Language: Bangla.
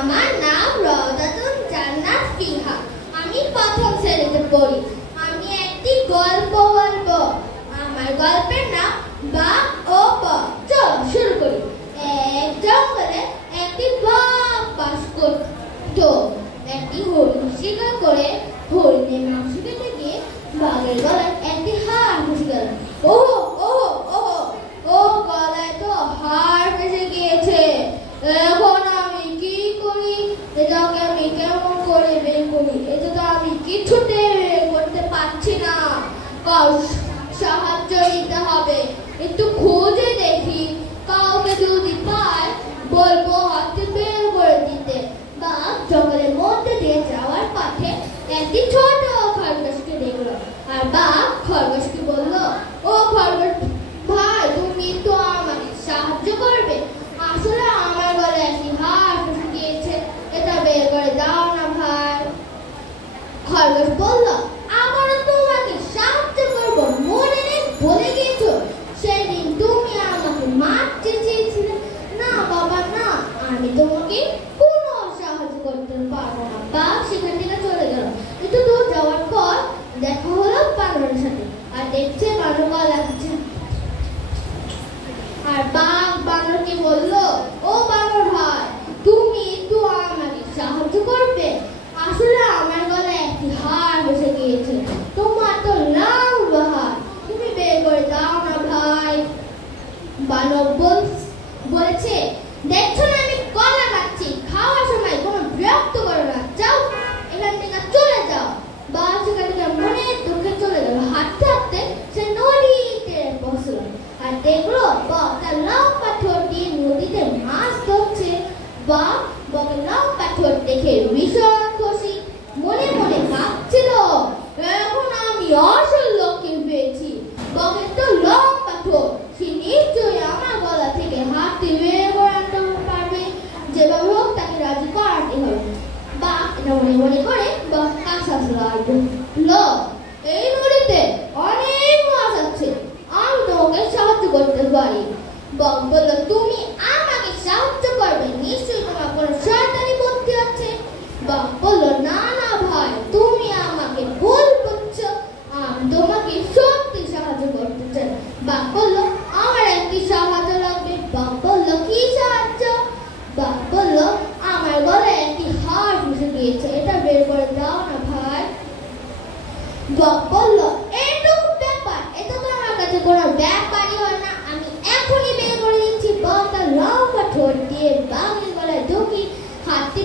আমার নাম রওদাতুন জান্নাত ফিহা। আমি প্রথম শ্রেণীতে পড়ি। আমি একটি গল্প বলবো। আমার গল্পের নাম বাঘ ও বক। চলো শুরু করি। এক জঙ্গলে একটি বাঘ বাস করত। একটি হরিণ শিকার করে হরিণের মাংস খেতে গিয়ে বাঘের গলায় একটি হাড় ফেসে গেল। ওহো ওহো ওহো, ও গলায় তো হাড় ফেসে গিয়েছে। এখন আমি কি করি? এটাকে আমি কেমন করে বের করি? এটা তো আমি কিছুতে বের করতে পারছি না। সাহায্য নিতে হবে। একটু খুঁজে দেখি, কাউকে যদি পাই বলবো হাতে বের করে দিতে। বাঘ জঙ্গলের মধ্যে দিয়ে যাওয়ার পথে একটি ছোট খরগোশকে দেখলো। আর বাঘ খরগোশকে বলল, ও খরগোশ ভাই, তুমি তো আমাকে সাহায্য করবে। আসলে আমার গলায় একটি হাড় ফেসে গিয়েছে, এটা বের করে দাও না ভাই। খরগোশ বলল, আমারও তোমাকে সাহায্য করবো মনে নেই, ভুলে গিয়েছো? সেদিন তুমি আমাকে মারতে চেয়েছিলে। না বাবা না, আমি তোমাকে কোনো সাহায্য করতে পারবো না। বাঘ সেখান থেকে চলে গেল। একটু দূর যাওয়ার পর দেখা হলো বানরের সাথে। আর দেখছে বানর গলা আছে। আর বাঘ বানরকে বলল, ও বানর ভাই, তুমি তো আমাকে সাহায্য করবে। আসলে আমার গলায় একটি হাড় বসে গিয়েছে, তোমার তো লম্বা হাড়, তুমি বের করে দাও না ভাই। বানর বলেছে, দেখছো না আমি কলা খাচ্ছি, খাওয়ার সময় কোনো বিরক্ত করো না, যাও এখান থেকে চলে যাও। বাঘ সেখান থেকে মনে দুঃখে চলে গেল। হাঁটতে হাঁটতে সে নদীতে বসলো। আর দেখলো বাঘ তার লম্বা ঠোঁট দিয়ে নদীতে মাছ ধরছে। বাঘ বকের লম্বা ঠোঁট দেখে ভীষণ খুশি, মনে মনে ভাবছিল, এখন আমি আসল লক্ষ্যে পেয়েছি। বকের তো লম্বা ঠোঁট, সে নিশ্চয়ই আমার গলা থেকে হাতে বের করে আনতে পারবে। যেভাবে হোক তাকে রাজি করাতে হবে। বাঘ এটা মনে মনে করে বাঘ কাছে আসলো। আর বলল, এই নদীতে অনেক মাছ আছে, আমি তোমাকে সাহায্য করতে পারি। বাঘ বলল, তুমি আমাকে সাহায্য করবে? নিশ্চয়ই তোমার কোনো শয়তানি বুদ্ধি আছে। বাঘ বলল, না না ভাই, তুমি আমাকে ভুল বুঝছো, আমি তোমাকে সত্যি সাহায্য করতে চাই। বাঘ বলল, আমার একটি সাহায্য লাগবে। বাঘ বলল, কি সাহায্য? বাঘ বলল, আমার গলায় একটি হাড় ফেসে গিয়েছে, এটা বের করে দাও না ভাই। বাঘ বলল, এইটুকু ব্যাপার, এটা তো আমার কাছে কোনো ব্যাপারই হয় না, আমি এখনই বের করে দিচ্ছি। বাঘ তার লম্বা ঠোঁট দিয়ে বাঘের গলায় ঢুকি হাতটি